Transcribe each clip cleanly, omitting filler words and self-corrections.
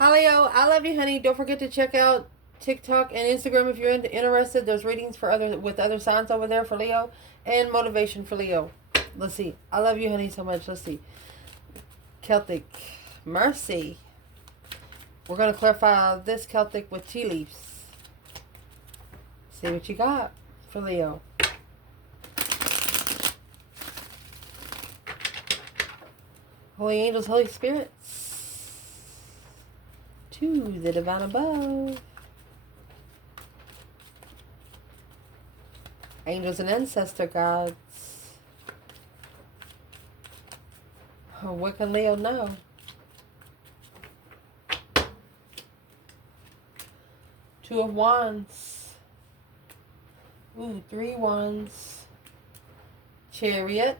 Hi Leo, I love you, honey. Don't forget to check out TikTok and Instagram if you're interested. There's readings for other signs over there for Leo, and motivation for Leo. Let's see. I love you, honey, so much. Let's see. Celtic mercy. We're gonna clarify this Celtic with tea leaves. See what you got for Leo. Holy angels, Holy spirits, to the divine above. Angels and ancestor gods. Oh, what can Leo know? Two of Wands. Ooh, three Wands. Chariot.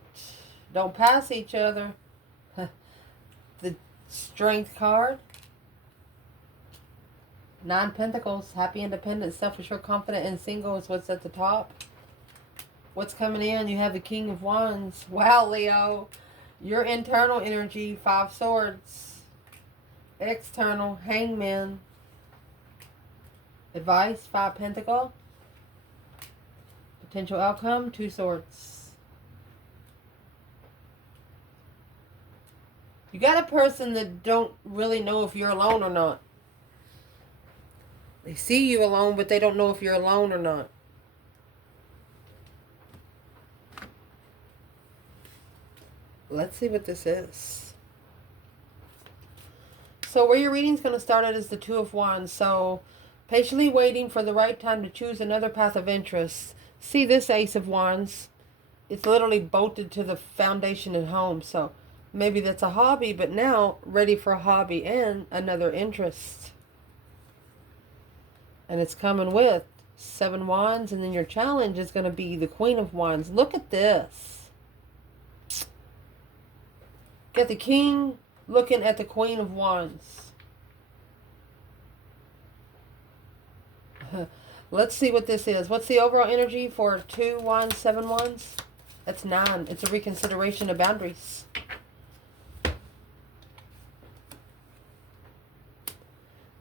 Don't pass each other. The Strength card. Nine Pentacles. Happy, independent, self-assured, confident, and single is what's at the top. What's coming in? You have the King of Wands. Wow, Leo. Your internal energy, Five Swords. External, Hangman. Advice, Five Pentacle. Potential outcome, Two Swords. You got a person that don't really know if you're alone or not. They see you alone, but they don't know if you're alone or not. Let's see what this is. So where your reading's going to start at is the Two of Wands. So patiently waiting for the right time to choose another path of interest. See this Ace of Wands. It's literally bolted to the foundation at home. So maybe that's a hobby, but now ready for a hobby and another interest. And it's coming with Seven Wands, and then your challenge is going to be the Queen of Wands. Look at this. Got the King looking at the Queen of Wands. Let's see what this is. What's the overall energy for Two Wands, Seven Wands? That's 9. It's a reconsideration of boundaries.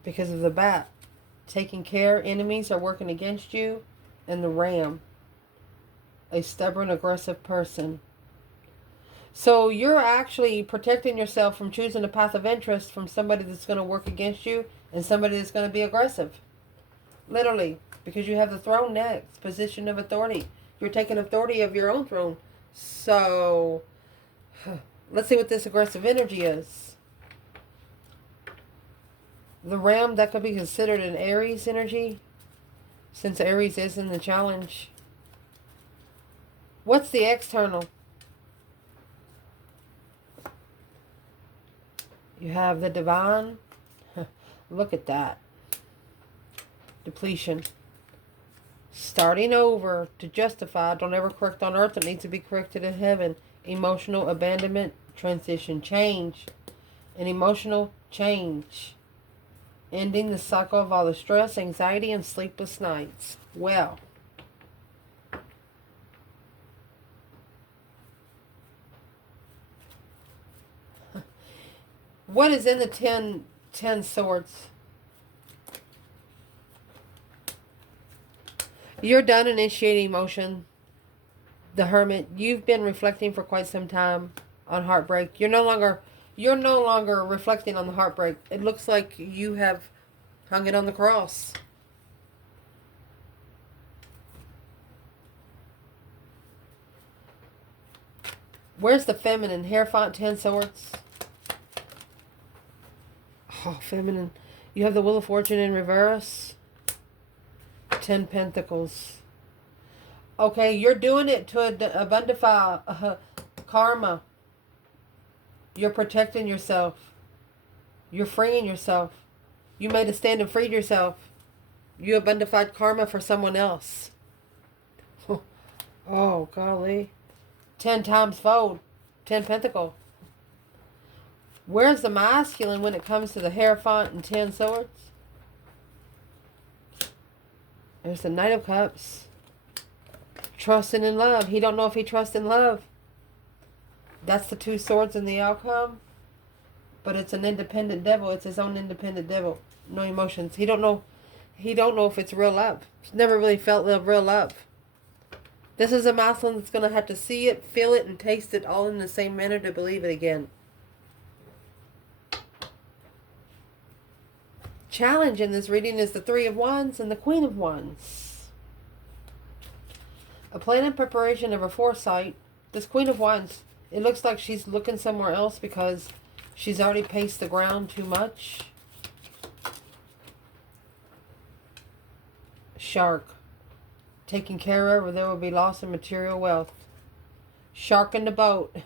Because of the Bat. Taking care, enemies are working against you. And the Ram. A stubborn, aggressive person. So you're actually protecting yourself from choosing a path of interest from somebody that's going to work against you and somebody that's going to be aggressive. Literally. Because you have the throne next. Position of authority. You're taking authority of your own throne. So let's see what this aggressive energy is. The Ram, that could be considered an Aries energy, since Aries is in the challenge. What's the external? You have the Divine. Look at that. Depletion. Starting over to justify. Don't ever correct on earth. It needs to be corrected in heaven. Emotional abandonment. Transition. Change. An emotional change. Ending the cycle of all the stress, anxiety, and sleepless nights. Well. What is in the 10 swords? You're done initiating emotion. The Hermit. You've been reflecting for quite some time on heartbreak. You're no longer reflecting on the heartbreak. It looks like you have hung it on the cross. Where's the feminine? Hierophant, 10 swords. Oh, feminine. You have the Wheel of Fortune in reverse. 10 Pentacles. Okay, you're doing it to abundify karma. You're protecting yourself. You're freeing yourself. You made a stand and freed yourself. You abundified karma for someone else. Oh, golly. 10 times fold. 10 Pentacle. Where's the masculine when it comes to the Hierophant and 10 swords? There's the Knight of Cups. Trusting in love. He don't know if he trusts in love. That's the 2 swords in the outcome. But it's an independent devil. It's his own independent devil. No emotions. He don't know if it's real love. He's never really felt real love. This is a masculine that's going to have to see it, feel it, and taste it all in the same manner to believe it again. Challenge in this reading is the Three of Wands and the Queen of Wands. A plan and preparation of a foresight. This Queen of Wands, it looks like she's looking somewhere else because she's already paced the ground too much. Shark. Taken care of, or there will be loss of material wealth. Shark in the boat.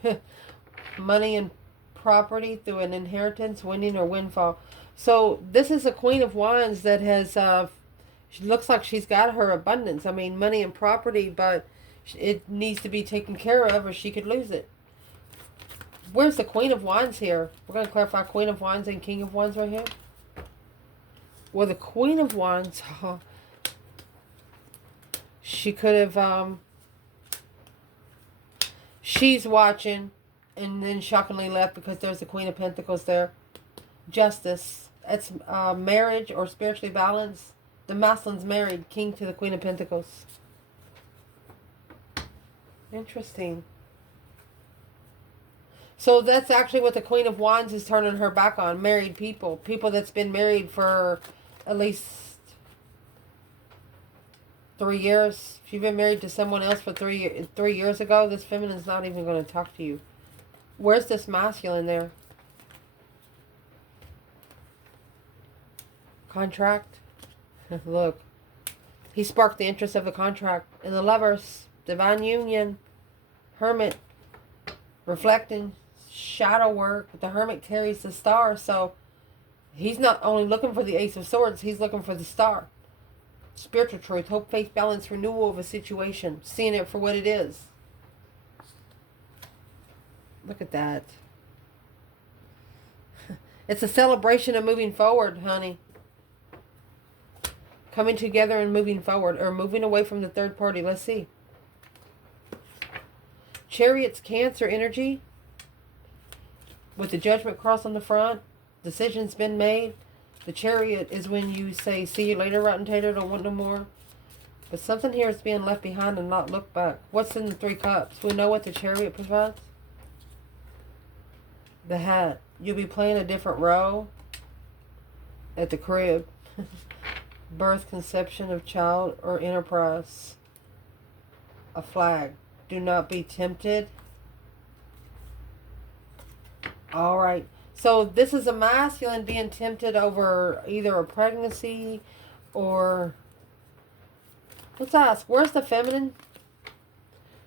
Money and property through an inheritance, winning, or windfall. So this is a Queen of Wands that has, she looks like she's got her abundance. I mean, money and property, but it needs to be taken care of or she could lose it. Where's the Queen of Wands here? We're going to clarify Queen of Wands and King of Wands right here. Well, the Queen of Wands, she could have, she's watching and then shockingly left because there's the Queen of Pentacles there. Justice. It's marriage or spiritually balanced. The masculine's married, king to the Queen of Pentacles. Interesting. So that's actually what the Queen of Wands is turning her back on. Married people. People that's been married for at least 3 years. If you've been married to someone else for 3 years ago, this feminine's not even going to talk to you. Where's this masculine there? Contract. Look. He sparked the interest of the contract. And the Lovers. Divine union. Hermit. Reflecting. Shadow work. The Hermit carries the star. So he's not only looking for the Ace of Swords. He's looking for the star. Spiritual truth. Hope, faith, balance, renewal of a situation. Seeing it for what it is. Look at that. It's a celebration of moving forward, honey. Coming together and moving forward. Or moving away from the third party. Let's see. Chariot's Cancer energy. With the Judgment cross on the front. Decision's been made. The Chariot is when you say, see you later, rotten tater, don't want no more. But something here is being left behind and not looked back. What's in the Three Cups? We know what the Chariot provides. The hat. You'll be playing a different role at the crib. Birth, conception of child, or enterprise. A flag. Do not be tempted. Alright. So this is a masculine being tempted over either a pregnancy or... Let's ask, where's the feminine?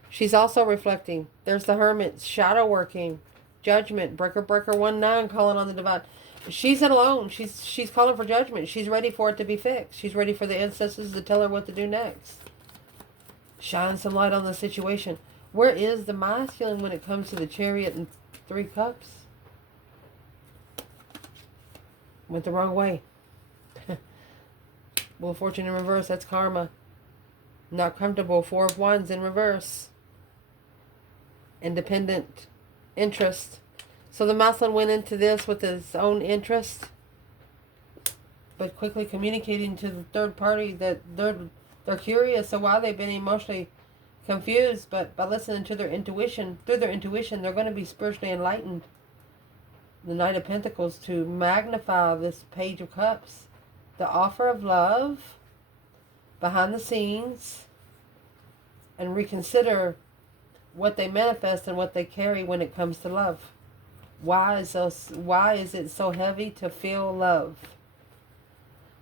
She's also reflecting. There's the Hermit, shadow working. Judgment, breaker 19, calling on the divine. She's alone. She's calling for judgment. She's ready for it to be fixed. She's ready for the ancestors to tell her what to do next. Shine some light on the situation. Where is the masculine when it comes to the Chariot and Three Cups? Went the wrong way. Wheel of Fortune in reverse. That's karma. Not comfortable. Four of Wands in reverse. Independent interest. So the masculine went into this with his own interest, but quickly communicating to the third party that they're curious. So while they've been emotionally confused, but by listening to their intuition, through their intuition, they're going to be spiritually enlightened. The Knight of Pentacles to magnify this Page of Cups. The offer of love behind the scenes, and reconsider what they manifest and what they carry when it comes to love. Why is it so heavy to feel love?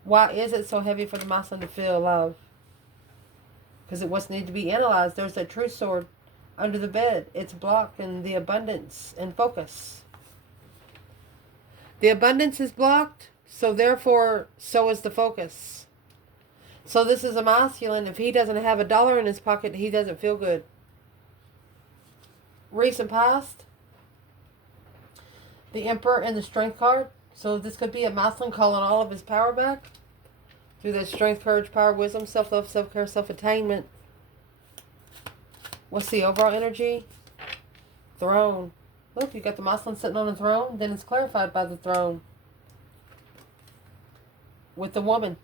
Why is it so heavy for the masculine to feel love? Because it was need to be analyzed. There's that true sword under the bed. It's blocking the abundance and focus. The abundance is blocked, so therefore, so is the focus. So this is a masculine. If he doesn't have $1 in his pocket, he doesn't feel good. Recent past. The Emperor and the Strength card. So this could be a masculine calling all of his power back. Through that strength, courage, power, wisdom, self-love, self-care, self-attainment. What's the overall energy? Throne. Look, you got the masculine sitting on the throne. Then it's clarified by the throne. With the woman.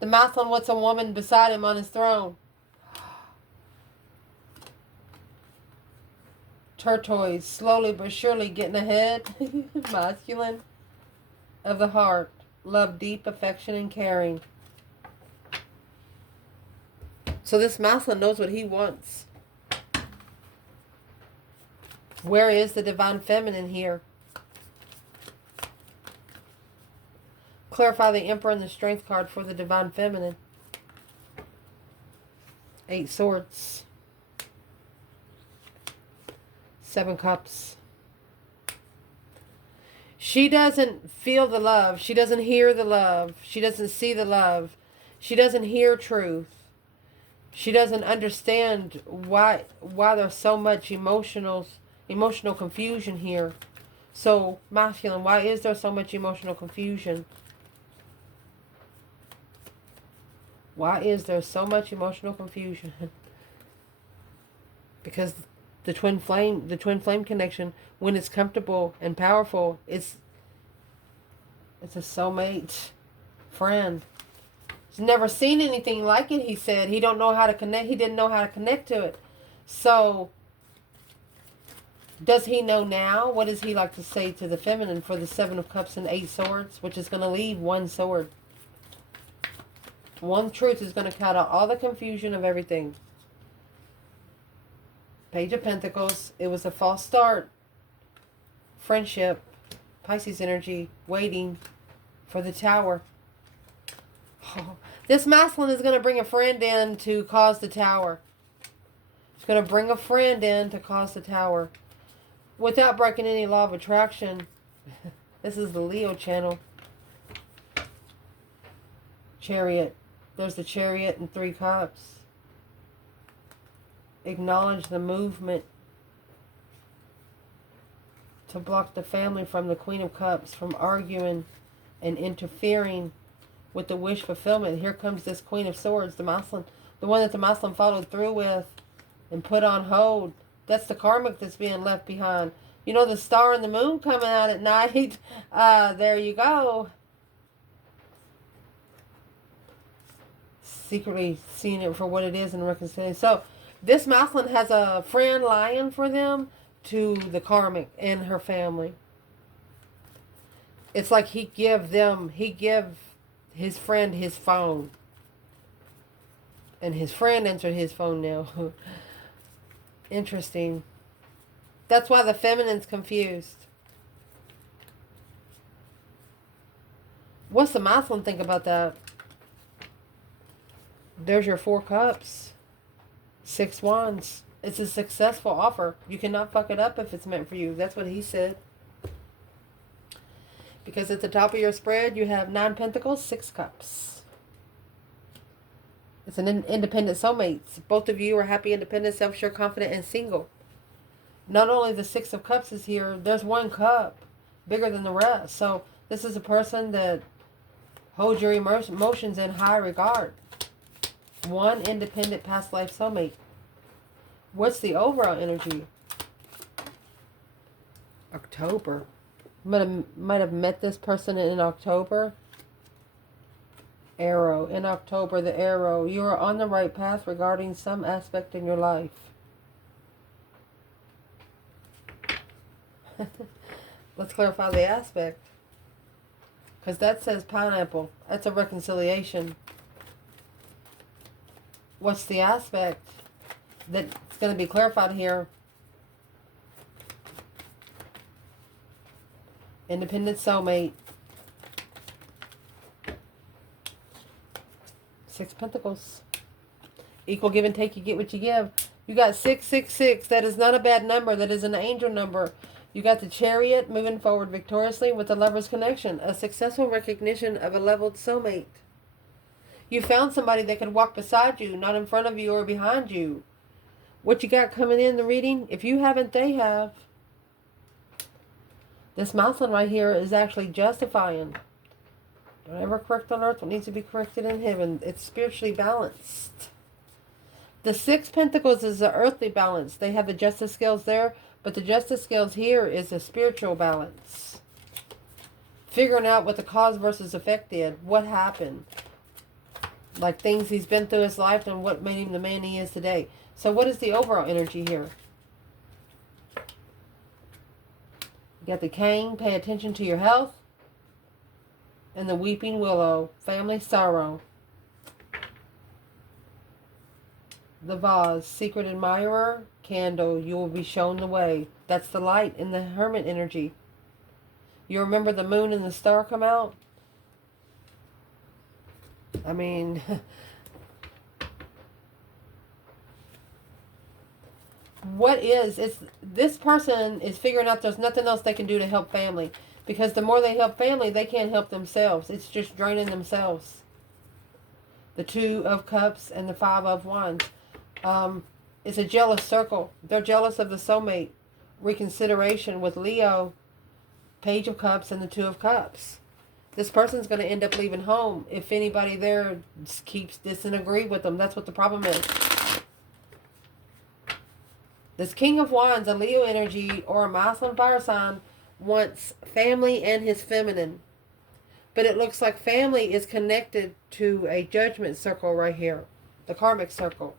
The masculine wants a woman beside him on his throne. Turquoise, slowly but surely getting ahead. Masculine of the heart. Love, deep affection, and caring. So this masculine knows what he wants. Where is the divine feminine here? Clarify the Emperor and the Strength card for the divine feminine. 8 swords. 7 cups. She doesn't feel the love. She doesn't hear the love. She doesn't see the love. She doesn't hear truth. She doesn't understand why there's so much emotional confusion here. So, masculine, why is there so much emotional confusion? Why is there so much emotional confusion? Because the twin flame connection, when it's comfortable and powerful, it's a soulmate friend. He's never seen anything like it, he said. He don't know how to connect. He didn't know how to connect to it. So, does he know now? What does he like to say to the feminine for the 7 of Cups and 8 swords, which is going to leave 1 sword? One truth is going to cut out all the confusion of everything. Page of Pentacles. It was a false start. Friendship. Pisces energy. Waiting for the Tower. Oh, this masculine is going to bring a friend in to cause the Tower. It's going to bring a friend in to cause the Tower. Without breaking any law of attraction. This is the Leo channel. Chariot. There's the Chariot and 3 cups. Acknowledge the movement to block the family from the Queen of Cups, from arguing and interfering with the wish fulfillment. Here comes this Queen of Swords, the masculine, the one that the masculine followed through with and put on hold. That's the karmic that's being left behind. You know, the star and the moon coming out at night. There you go. Secretly seeing it for what it is and reconciling. So this masculine has a friend lying for them to the karmic and her family. It's like he give his friend his phone. And his friend answered his phone now. Interesting. That's why the feminine's confused. What's the masculine think about that? There's your 4 cups. 6 wands. It's a successful offer. You cannot fuck it up if it's meant for you. That's what he said. Because at the top of your spread, you have 9 pentacles, 6 cups. It's an independent soulmate. Both of you are happy, independent, self-sure, confident, and single. Not only the 6 of cups is here, there's 1 cup bigger than the rest. So this is a person that holds your emotions in high regard. 1 independent past life soulmate. What's the overall energy? October. Might have met this person in October. Arrow. In October, the arrow. You are on the right path regarding some aspect in your life. Let's clarify the aspect. Because that says pineapple. That's a reconciliation. What's the aspect that's going to be clarified here? Independent soulmate. 6 pentacles. Equal give and take. You get what you give. You got 666. That is not a bad number. That is an angel number. You got the Chariot moving forward victoriously with the Lover's connection. A successful recognition of a leveled soulmate. You found somebody that could walk beside you, not in front of you or behind you. What you got coming in the reading? If you haven't, they have. This masculine right here is actually justifying. Don't ever correct on earth what needs to be corrected in heaven. It's spiritually balanced. The 6 pentacles is the earthly balance. They have the justice scales there, But the justice scales here is a spiritual balance. Figuring out what the cause versus effect did. What happened. Like things he's been through his life and what made him the man he is today. So what is the overall energy here? You got the King, pay attention to your health. And the Weeping Willow, family sorrow. The Vase, secret admirer, candle, you will be shown the way. That's the light in the Hermit energy. You remember the moon and the star come out? I mean, this person is figuring out there's nothing else they can do to help family. Because the more they help family, they can't help themselves. It's just draining themselves. The Two of Cups and the Five of Wands. It's a jealous circle. They're jealous of the soulmate. Reconsideration with Leo, Page of Cups and the Two of Cups. This person's going to end up leaving home if anybody there keeps disagreeing with them. That's what the problem is. This King of Wands, a Leo energy or a masculine fire sign, wants family and his feminine. But it looks like family is connected to a judgment circle right here. The karmic circle.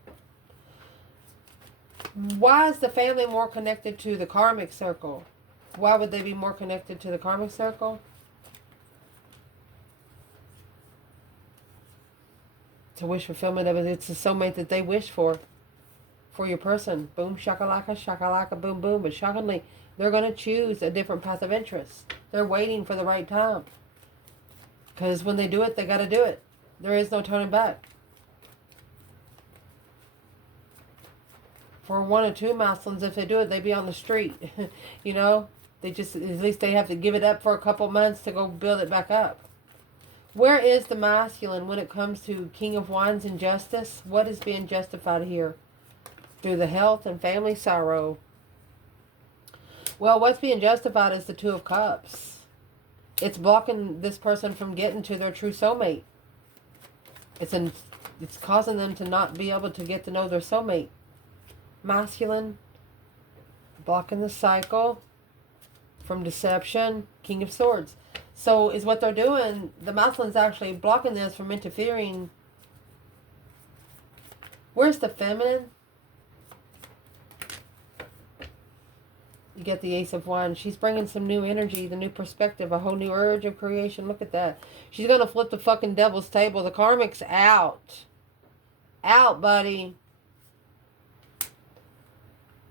Why is the family more connected to the karmic circle? Why would they be more connected to the karmic circle? To wish fulfillment of it. It's the soulmate that they wish for your person. Boom, shakalaka, boom, boom. But shockingly, they're going to choose a different path of interest. They're waiting for the right time. Because when they do it, they got to do it. There is no turning back. For one or two masculines, if they do it, they be on the street. You know, they just, at least they have to give it up for a couple months to go build it back up. Where is the masculine when it comes to King of Wands and justice? What is being justified here? Through the health and family sorrow. Well, what's being justified is the Two of Cups. It's blocking this person from getting to their true soulmate. It's causing them to not be able to get to know their soulmate. Masculine, blocking the cycle from deception, King of Swords. So is what they're doing, the masculine's actually blocking this from interfering. Where's the feminine? You get the Ace of Wands. She's bringing some new energy, the new perspective, a whole new urge of creation. Look at that. She's going to flip the fucking devil's table. The karmic's out. Out, buddy.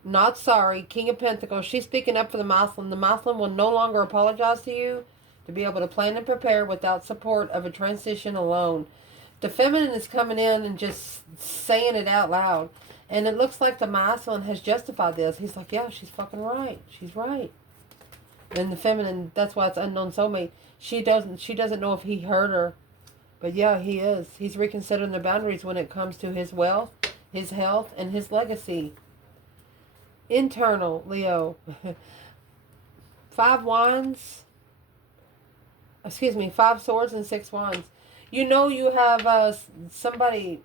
Not sorry. King of Pentacles. She's speaking up for the masculine. The masculine will no longer apologize to you to be able to plan and prepare without support of a transition alone. The feminine is coming in and just saying it out loud. And it looks like the masculine has justified this. He's like, yeah, she's fucking right. She's right. And the feminine, that's why it's unknown soulmate. She doesn't know if he hurt her. But yeah, he is. He's reconsidering the boundaries when it comes to his wealth, his health, and his legacy. Internal, Leo. 5 wands. Excuse me, 5 swords and 6 wands. You know you have somebody...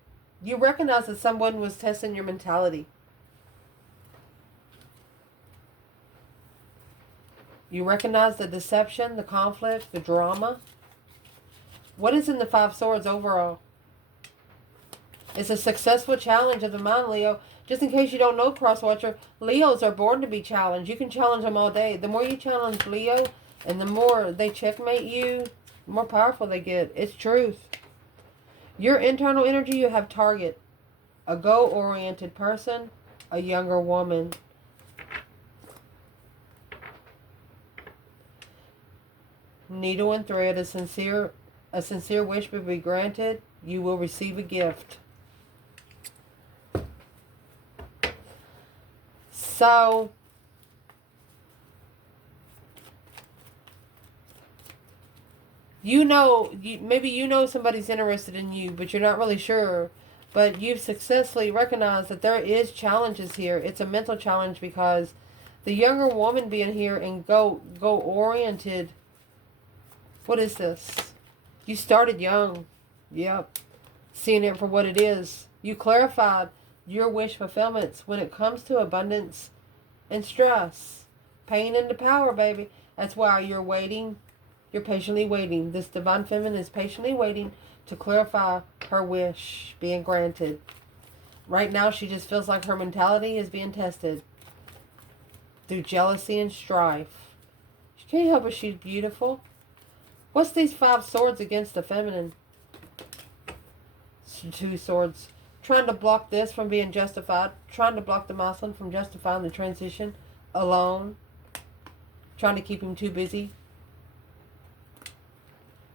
You recognize that someone was testing your mentality. You recognize the deception, the conflict, the drama. What is in the 5 swords overall? It's a successful challenge of the mind, Leo. Just in case you don't know, Crosswatcher, Leos are born to be challenged. You can challenge them all day. The more you challenge Leo and the more they checkmate you, the more powerful they get. It's truth. Your internal energy, you have target. A goal-oriented person, a younger woman. Needle and thread, a sincere wish will be granted. You will receive a gift. So, maybe you know somebody's interested in you, but you're not really sure. But you've successfully recognized that there is challenges here. It's a mental challenge because the younger woman being here and go-oriented. What is this? You started young. Yep. Seeing it for what it is. You clarified your wish fulfillments. When it comes to abundance, and stress. Pain into power, baby. That's why you're waiting. You're patiently waiting. This divine feminine is patiently waiting to clarify her wish being granted. Right now, she just feels like her mentality is being tested through jealousy and strife. She can't help it. She's beautiful. What's these 5 swords against the feminine? 2 swords. Trying to block this from being justified. Trying to block the masculine from justifying the transition alone. Trying to keep him too busy.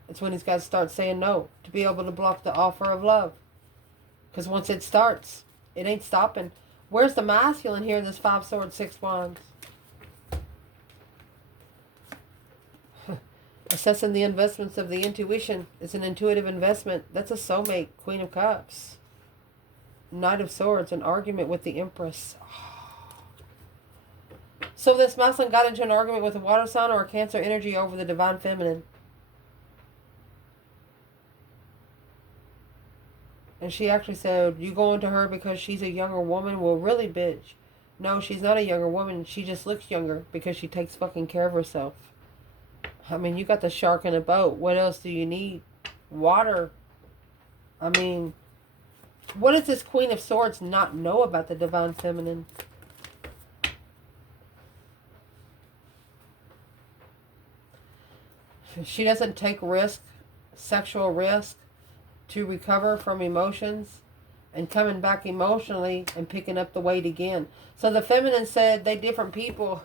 It's when he's got to start saying no to be able to block the offer of love. Because once it starts, it ain't stopping. Where's the masculine here in this 5 swords, 6 wands? Assessing the investments of the intuition. It's an intuitive investment. That's a soulmate. Queen of Cups. Knight of Swords. An argument with the Empress. So this masculine got into an argument with a water sign or a Cancer energy over the divine feminine. And she actually said, you going to her because she's a younger woman? Well, really, bitch. No, she's not a younger woman. She just looks younger because she takes fucking care of herself. I mean, you got the shark in a boat. What else do you need? Water. I mean, what does this Queen of Swords not know about the divine feminine? She doesn't take risk, sexual risk, to recover from emotions and coming back emotionally and picking up the weight again. So the feminine said they different people.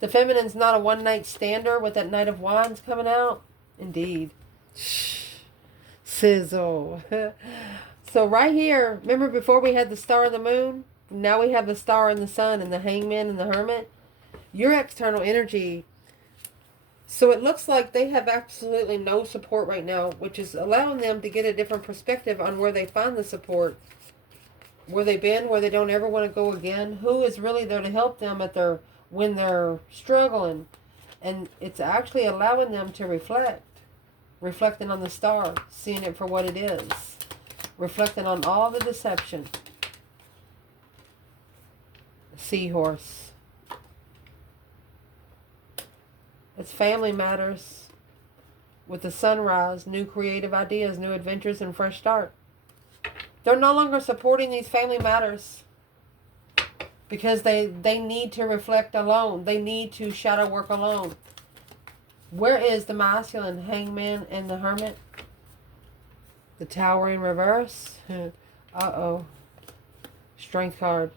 The feminine's not a one-night stander with that Knight of Wands coming out. Indeed. Sizzle. So right here, remember before we had the star and the moon? Now we have the star and the sun and the hangman and the hermit. Your external energy. So it looks like they have absolutely no support right now, which is allowing them to get a different perspective on where they find the support. Where they've been, where they don't ever want to go again. Who is really there to help them when they're struggling. And it's actually allowing them to reflect. Reflecting on the star. Seeing it for what it is. Reflecting on all the deception. Seahorse. It's family matters. With the sunrise, new creative ideas, new adventures, and fresh start. They're no longer supporting these family matters because they need to reflect alone. They need to shadow work alone. Where is the masculine, hangman, and the hermit? The tower in reverse. Uh-oh. Strength card.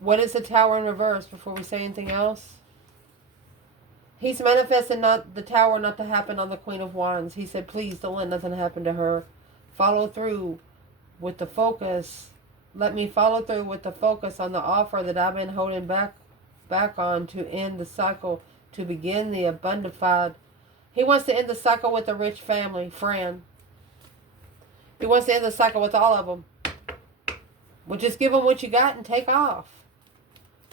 What is the tower in reverse before we say anything else? He's manifested the tower not to happen on the Queen of Wands. He said, please don't let nothing happen to her. Follow through with the focus. Let me follow through with the focus on the offer that I've been holding back on to end the cycle, to begin the abundified. He wants to end the cycle with a rich family, friend. He wants to end the cycle with all of them. Well, just give them what you got and take off.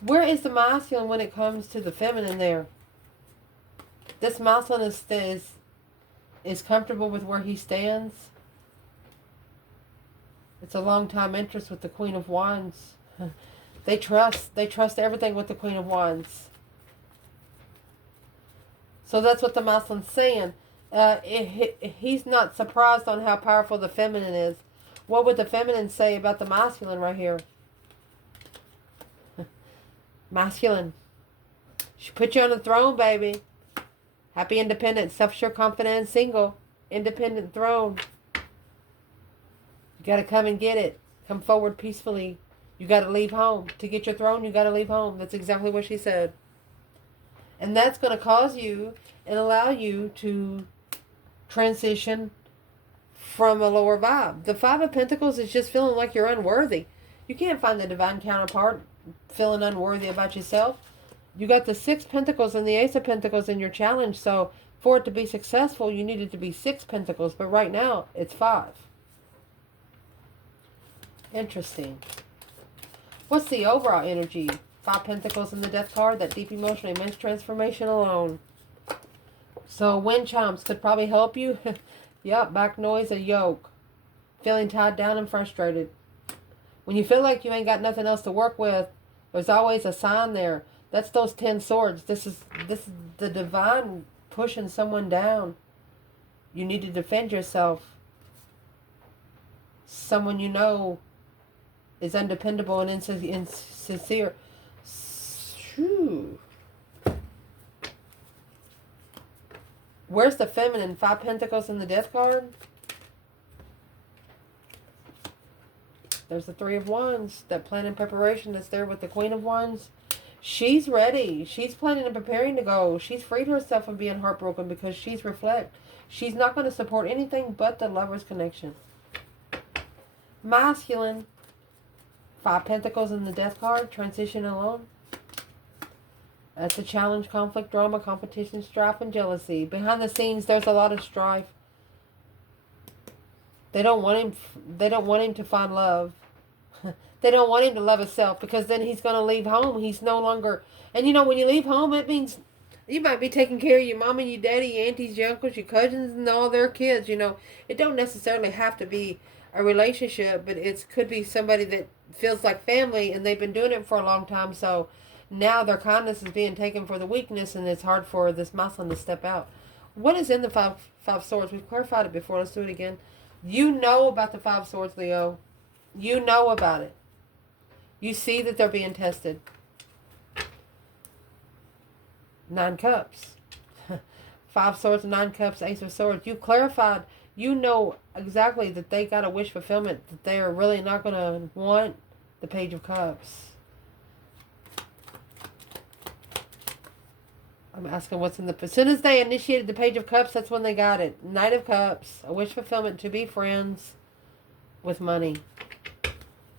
Where is the masculine when it comes to the feminine there? This masculine is comfortable with where he stands. It's a long time interest with the Queen of Wands. They trust everything with the Queen of Wands. So that's what the masculine's saying. He's not surprised on how powerful the feminine is. What would the feminine say about the masculine right here? Masculine. She put you on the throne, baby. Happy, independent, self-sure, confident, and single. Independent throne. You got to come and get it. Come forward peacefully. You got to leave home. To get your throne, you got to leave home. That's exactly what she said. And that's going to cause you and allow you to transition from a lower vibe. The Five of Pentacles is just feeling like you're unworthy. You can't find the divine counterpart feeling unworthy about yourself. You got the 6 Pentacles and the Ace of Pentacles in your challenge. So for it to be successful, you need it to be 6 Pentacles. But right now, it's 5. Interesting. What's the overall energy? 5 Pentacles in the Death card. That deep emotional, immense transformation alone. So wind chimes could probably help you. Yep, back noise, a yoke. Feeling tied down and frustrated. When you feel like you ain't got nothing else to work with, there's always a sign there. That's those 10 swords. This is the divine pushing someone down. You need to defend yourself. Someone you know is undependable and insincere. Shoo. Where's the feminine? 5 Pentacles in the Death card. There's the 3 of Wands. That plan and preparation that's there with the Queen of Wands. She's ready. She's planning and preparing to go. She's freed herself from being heartbroken because she's reflect. She's not going to support anything but the lover's connection. Masculine. 5 Pentacles in the Death card. Transition alone. That's a challenge, conflict, drama, competition, strife, and jealousy. Behind the scenes, there's a lot of strife. They don't want him. They don't want him to find love. They don't want him to love himself because then he's going to leave home. He's no longer. And you know, when you leave home, it means you might be taking care of your mom and your daddy, your aunties, your uncles, your cousins, and all their kids. You know, it don't necessarily have to be a relationship, but it could be somebody that feels like family, and they've been doing it for a long time. So now their kindness is being taken for the weakness, and it's hard for this masculine to step out. What is in the five swords? We've clarified it before. Let's do it again. You know about the 5 swords, Leo. You know about it. You see that they're being tested. 9 cups. 5 swords, 9 cups, Ace of swords. You clarified. You know exactly that they got a wish fulfillment. That they are really not going to want the Page of Cups. I'm asking what's in the... As soon as they initiated the Page of Cups, that's when they got it. Knight of Cups. A wish fulfillment to be friends with money.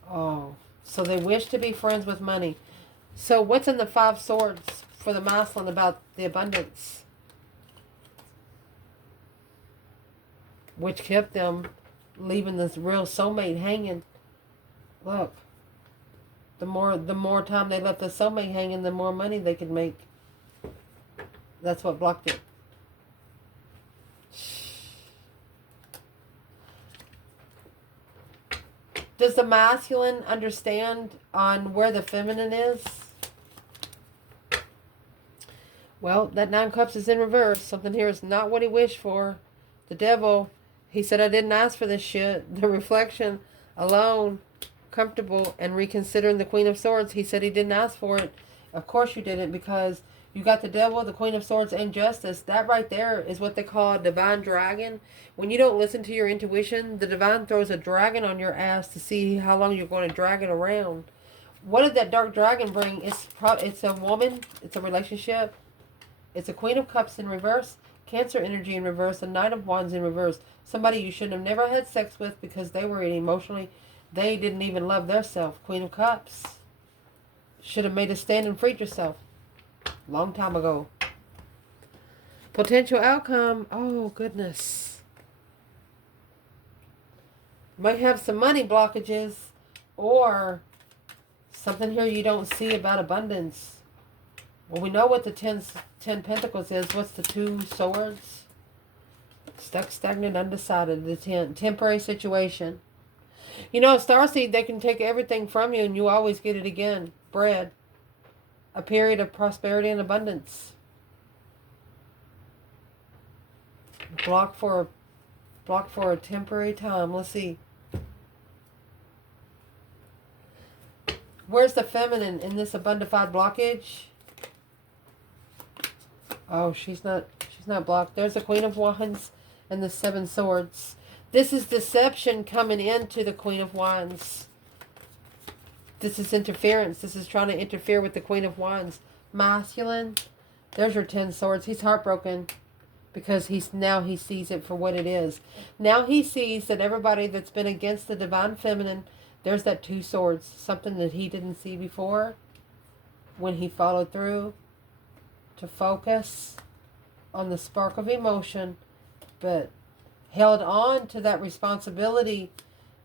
Oh... So they wish to be friends with money. So what's in the 5 swords for the masculine about the abundance? Which kept them leaving this real soulmate hanging. Look. The more time they left the soulmate hanging, the more money they could make. That's what blocked it. Does the masculine understand on where the feminine is? Well, that 9 cups is in reverse. Something here is not what he wished for. The devil, he said, I didn't ask for this shit. The reflection, alone, comfortable, and reconsidering the Queen of Swords. He said he didn't ask for it. Of course you didn't, because you got the devil, the Queen of Swords, and justice. That right there is what they call a divine dragon. When you don't listen to your intuition, the divine throws a dragon on your ass to see how long you're going to drag it around. What did that dark dragon bring? It's a woman. It's a relationship. It's a Queen of Cups in reverse. Cancer energy in reverse. A Knight of Wands in reverse. Somebody you should have never had sex with because they were emotionally... They didn't even love their self. Queen of Cups. Should have made a stand and freed yourself. Long time ago. Potential outcome. Oh, goodness. Might have some money blockages. Or something here you don't see about abundance. Well, we know what the 10 Pentacles is. What's the 2 Swords? Stuck, stagnant, undecided. The 10. Temporary situation. You know, Starseed, they can take everything from you and you always get it again. Bread. A period of prosperity and abundance. Block for a temporary time. Let's see. Where's the feminine in this abundified blockage? Oh, she's not blocked. There's the Queen of Wands and the 7 Swords. This is deception coming into the Queen of Wands. This is interference. This is trying to interfere with the Queen of Wands. Masculine. There's your 10 Swords. He's heartbroken because he sees it for what it is. Now he sees that everybody that's been against the divine feminine, there's that 2 Swords. Something that he didn't see before when he followed through to focus on the spark of emotion, but held on to that responsibility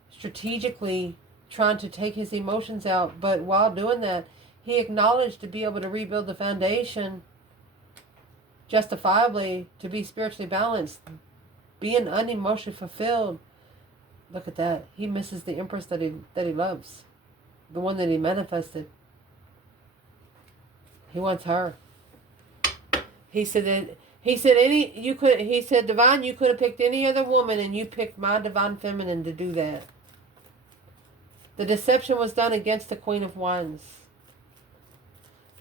strategically, trying to take his emotions out. But while doing that, he acknowledged to be able to rebuild the foundation justifiably, to be spiritually balanced, being unemotionally fulfilled. Look at that. He misses the Empress that he loves. The one that he manifested. He wants her. He said that he said, Divine, you could have picked any other woman and you picked my divine feminine to do that. The deception was done against the Queen of Wands.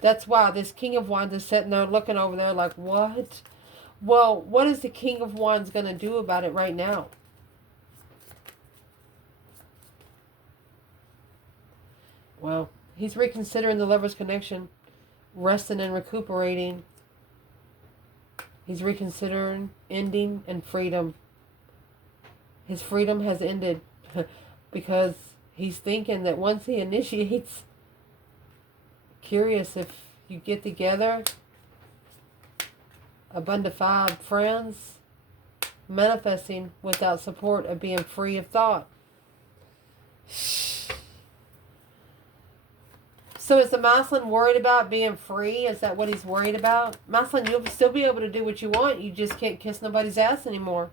That's why this King of Wands is sitting there looking over there like, what? Well, what is the King of Wands going to do about it right now? Well, he's reconsidering the Lover's connection, resting and recuperating. He's reconsidering ending and freedom. His freedom has ended because he's thinking that once he initiates, curious if you get together, a bund of 5 friends, manifesting without support of being free of thought. So is the masculine worried about being free? Is that what he's worried about? Masculine, you'll still be able to do what you want. You just can't kiss nobody's ass anymore.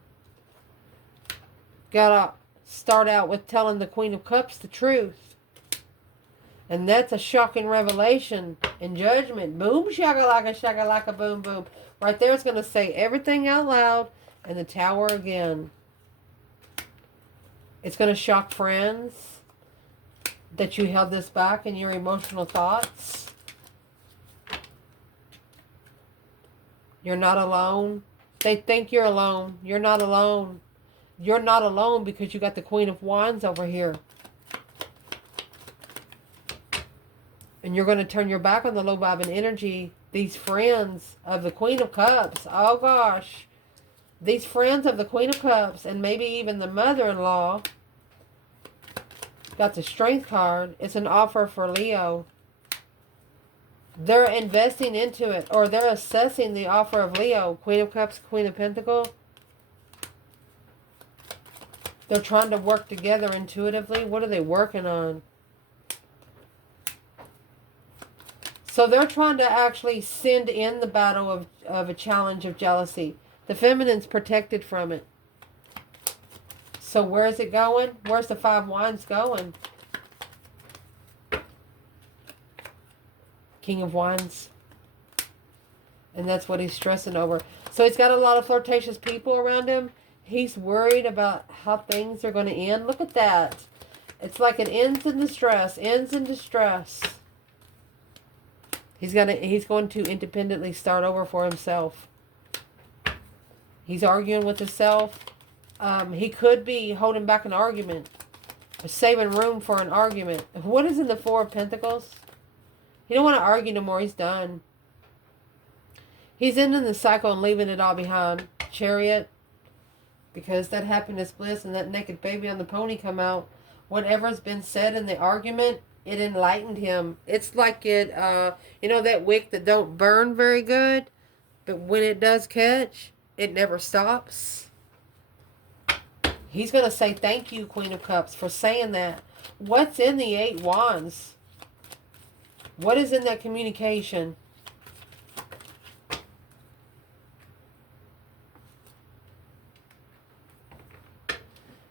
Gotta start out with telling the Queen of Cups the truth. And that's a shocking revelation and judgment. Boom, shakalaka, boom, boom. Right there is going to say everything out loud and the Tower again. It's going to shock friends that you held this back in your emotional thoughts. You're not alone. They think you're alone. You're not alone. You're not alone because you got the Queen of Wands over here. And you're going to turn your back on the low vibing energy. These friends of the Queen of Cups. Oh gosh. These friends of the Queen of Cups and maybe even the mother-in-law got the Strength card. It's an offer for Leo. They're investing into it, or they're assessing the offer of Leo. Queen of Cups, Queen of Pentacles. They're trying to work together intuitively. What are they working on? So they're trying to actually send in the battle of a challenge of jealousy. The feminine's protected from it. So where is it going? Where's the 5 Wands going? King of Wands. And that's what he's stressing over. So he's got a lot of flirtatious people around him. He's worried about how things are going to end. Look at that. It's like it ends in distress. Ends in distress. He's going to independently start over for himself. He's arguing with himself. He could be holding back an argument. Or saving room for an argument. What is in the 4 of Pentacles? He don't want to argue no more. He's done. He's ending the cycle and leaving it all behind. Chariot. Because that happiness, bliss, and that naked baby on the pony come out. Whatever's been said in the argument, it enlightened him. It's like it, you know that wick that don't burn very good? But when it does catch, it never stops. He's going to say thank you, Queen of Cups, for saying that. What's in the 8 Wands? What is in that communication?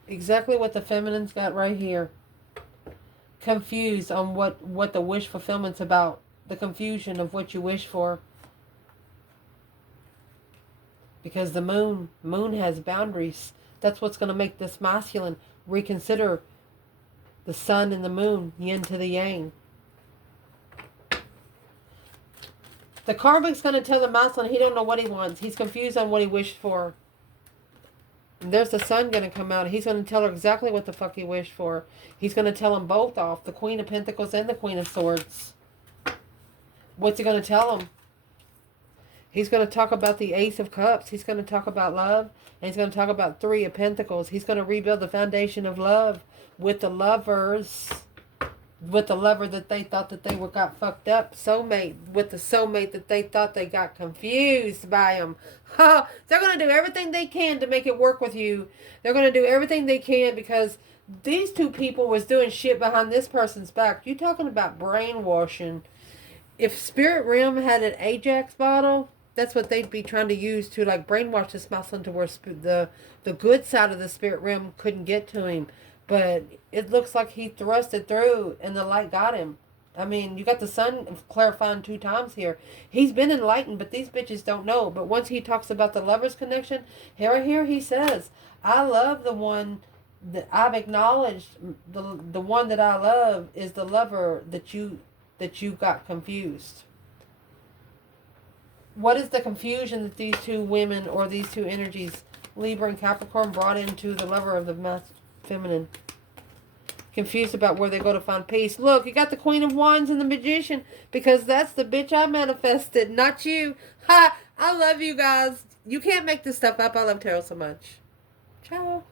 Exactly what the feminine's got right here. Confused on what the wish fulfillment's about. The confusion of what you wish for. Because the moon has boundaries. That's what's going to make this masculine reconsider the sun and the moon, yin to the yang. The karmic's going to tell the masculine he don't know what he wants. He's confused on what he wished for. And there's the sun going to come out. He's going to tell her exactly what the fuck he wished for. He's going to tell them both off. The Queen of Pentacles and the Queen of Swords. What's he going to tell them? He's going to talk about the Ace of Cups. He's going to talk about love. And he's going to talk about 3 of Pentacles. He's going to rebuild the foundation of love with the lovers. With the lover that they thought that they got fucked up. Soulmate. With the soulmate that they thought they got confused by him. Ha! They're going to do everything they can to make it work with you. They're going to do everything they can because these 2 people was doing shit behind this person's back. You talking about brainwashing. If Spirit Realm had an Ajax bottle, that's what they'd be trying to use to like brainwash this masculine to where the good side of the Spirit Realm couldn't get to him. But it looks like he thrust it through and the light got him. I mean, you got the sun clarifying 2 times here. He's been enlightened, but these bitches don't know. But once he talks about the lover's connection, here he says, I love the one that I've acknowledged. The one that I love is the lover that you got confused. What is the confusion that these two women or these two energies, Libra and Capricorn, brought into the lover of the feminine? Confused about where they go to find peace. Look, you got the Queen of Wands and the Magician, because that's the bitch I manifested, not you. Ha! I love you guys. You can't make this stuff up. I love tarot so much. Ciao.